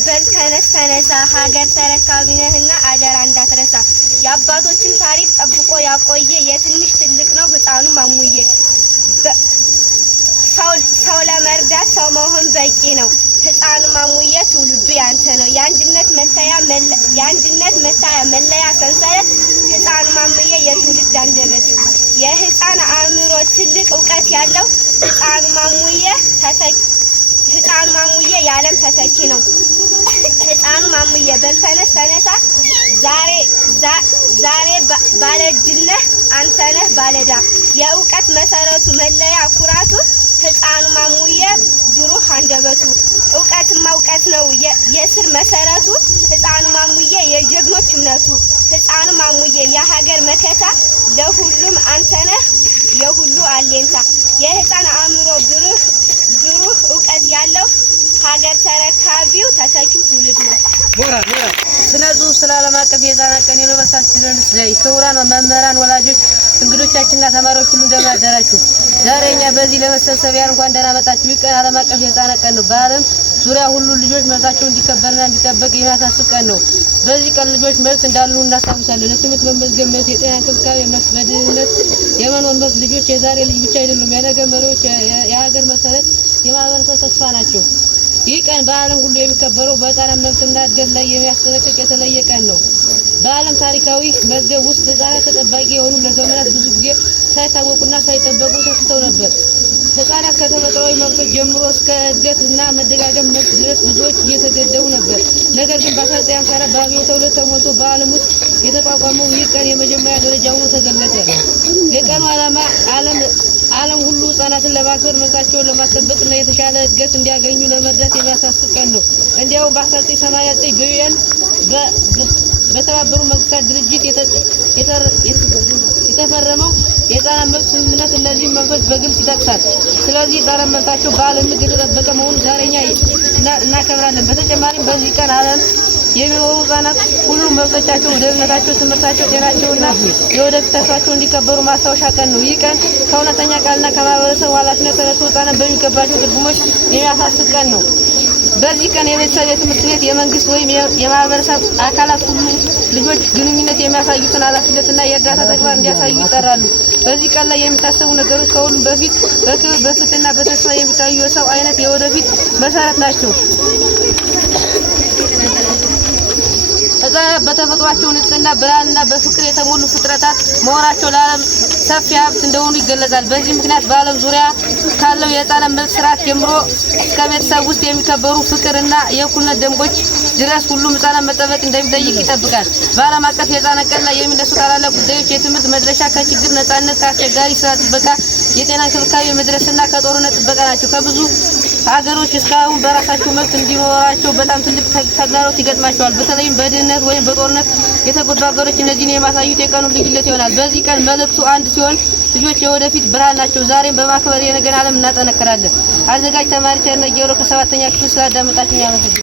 በል ተነስ ተነሳ ሀገር ተረካቢ ነህና አደራ እንዳትረሳ። የአባቶችን ታሪክ ጠብቆ ያቆየ የትንሽ ትልቅ ነው ሕፃኑ ማሙዬ። ሰው ለመርዳት ሰው መሆን በቂ ነው። ሕፃኑ ማሙዬ ትውልዱ ያንተ ነው። የአንድነት መታያ መለያ ሰንሰለት ሕፃኑ ማሙዬ የትውልድ አንደበት። የሕፃን አእምሮ ትልቅ እውቀት ያለው ሕፃኑ ማሙዬ የዓለም ተተኪ ነው። ሕፃኑ ማሙዬ በል ተነስ ተነሳ ዛሬ ባለድል ነህ አንተ ነህ ባለዳ። የእውቀት መሰረቱ መለያ ኩራቱ ሕፃኑ ማሙዬ ብሩህ አንደበቱ። እውቀትማ እውቀት ነው የስር መሰረቱ ሕፃኑ ማሙዬ የጀግኖች እምነቱ። ሕፃኑ ማሙዬ የሀገር መከታ ለሁሉም አንተ ነህ የሁሉ አሌንታ። የሕፃን አእምሮ ብሩህ እውቀት ያለው ሀገር ተረካቢው ተተኪው ትውልድ ነው። ስነ ጽሁፍ ስለ ዓለም አቀፍ የሕፃናት ቀን ዩኒቨርሳል ችልድረንስ ዴይ። ክቡራን መምህራን፣ ወላጆች፣ እንግዶቻችንና ተማሪዎች ሁሉ እንደምን አደራችሁ? ዛሬ እኛ በዚህ ለመሰብሰቢያ እንኳን ደህና መጣችሁ። ይህ ቀን ዓለም አቀፍ የሕፃናት ቀን ነው። በዓለም ዙሪያ ሁሉ ልጆች መብታቸው እንዲከበርና እንዲጠበቅ የሚያሳስብ ቀን ነው። በዚህ ቀን ልጆች መብት እንዳሉ እናስታውሳለን። ለትምህርት መመዝገብ መብት፣ የጤና እንክብካቤ መብት፣ በድህነት የመኖር መብት። ልጆች የዛሬ ልጅ ብቻ አይደሉም፣ የነገ መሪዎች፣ የሀገር መሰረት፣ የማህበረሰብ ተስፋ ናቸው። ይህ ቀን በዓለም ሁሉ የሚከበረው በሕፃናት መብትና እድገት ላይ የሚያስጠነቅቅ የተለየ ቀን ነው። በዓለም ታሪካዊ መዝገብ ውስጥ ሕፃናት ተጠባቂ የሆኑ ለዘመናት ብዙ ጊዜ ሳይታወቁና ሳይጠበቁ ተስተው ነበር። ሕፃናት ከተፈጥሯዊ መብቶች ጀምሮ እስከ እድገትና መደጋገም መብት ድረስ ብዙዎች እየተገደቡ ነበር። ነገር ግን በ1954 በአብዮተ ልደት ተሞልቶ በዓለም ውስጥ የተቋቋመው ይህ ቀን የመጀመሪያ ደረጃ ሆኖ ተገለጸ። የቀኑ ዓላማ ዓለም ሁሉ ሕፃናትን ለማክበር መብታቸውን ለማስጠበቅና የተሻለ እድገት እንዲያገኙ ለመርዳት የሚያሳስብ ቀን ነው። እንዲያውም በ1989 በዩኤን በተባበሩት መንግስታት ድርጅት የተፈረመው የሕፃናት መብት ስምምነት እነዚህን መብቶች በግልጽ ይጠቅሳል። ስለዚህ ሕፃናት መብታቸው በዓለም ሕግ የተጠበቀ መሆኑን ዛሬ እኛ እናከብራለን። በተጨማሪም በዚህ ቀን ዓለም የሚኖሩ ሕፃናት ሁሉ መብቶቻቸው፣ ደህንነታቸው፣ ትምህርታቸው፣ ጤናቸውና የወደፊት ተስፋቸው እንዲከበሩ ማስታወሻ ቀን ነው። ይህ ቀን ከእውነተኛ ቃልና ከማህበረሰቡ ኃላፊነት ተነስቶ ሕፃናት በሚገባቸው ትርጉሞች የሚያሳስብ ቀን ነው። በዚህ ቀን የቤተሰብ፣ የትምህርት ቤት፣ የመንግስት ወይም የማህበረሰብ አካላት ሁሉ ልጆች ግንኙነት የሚያሳዩትን ኃላፊነትና የእርዳታ ተግባር እንዲያሳዩ ይጠራሉ። በዚህ ቀን ላይ የሚታሰቡ ነገሮች ከሁሉም በፊት በክብር፣ በፍትህና በተስፋ የሚታዩ የሰው አይነት የወደፊት መሰረት ናቸው። ሕፃናት በተፈጥሯቸው ንጽህና፣ ብርሃንና በፍቅር የተሞሉ ፍጥረታት መሆናቸው ለዓለም ሰፊ ሀብት እንደሆኑ ይገለጻል። በዚህ ምክንያት በዓለም ዙሪያ ካለው የሕፃናት መብት ስርዓት ጀምሮ እስከ ቤተሰብ ውስጥ የሚከበሩ ፍቅርና የእኩልነት ደንቦች ድረስ ሁሉም ሕፃናት መጠበቅ እንደሚጠይቅ ይጠብቃል። በዓለም አቀፍ የሕፃናት ቀን ላይ የሚነሱ ታላላቅ ጉዳዮች የትምህርት መድረሻ፣ ከችግር ነፃነት፣ ከአስቸጋሪ ስራ ጥበቃ፣ የጤና እንክብካቤ መድረስና ከጦርነት ጥበቃ ናቸው። ከብዙ ሀገሮች እስካሁን በራሳቸው መብት እንዲኖራቸው በጣም ትልቅ ተግዳሮት ይገጥማቸዋል። በተለይም በድህነት ወይም በጦርነት የተጎዱ ሀገሮች እነዚህን የማሳዩት የቀኑ ልዩነት ይሆናል። በዚህ ቀን መልእክቱ አንድ ሲሆን ልጆች የወደፊት ብርሃን ናቸው። ዛሬም በማክበር የነገን ዓለም እናጠነክራለን። አዘጋጅ ተማሪ ቸርነት ጌሮ ከ7ኛ ክፍል ስላዳመጣችሁኝ አመሰግናለሁ።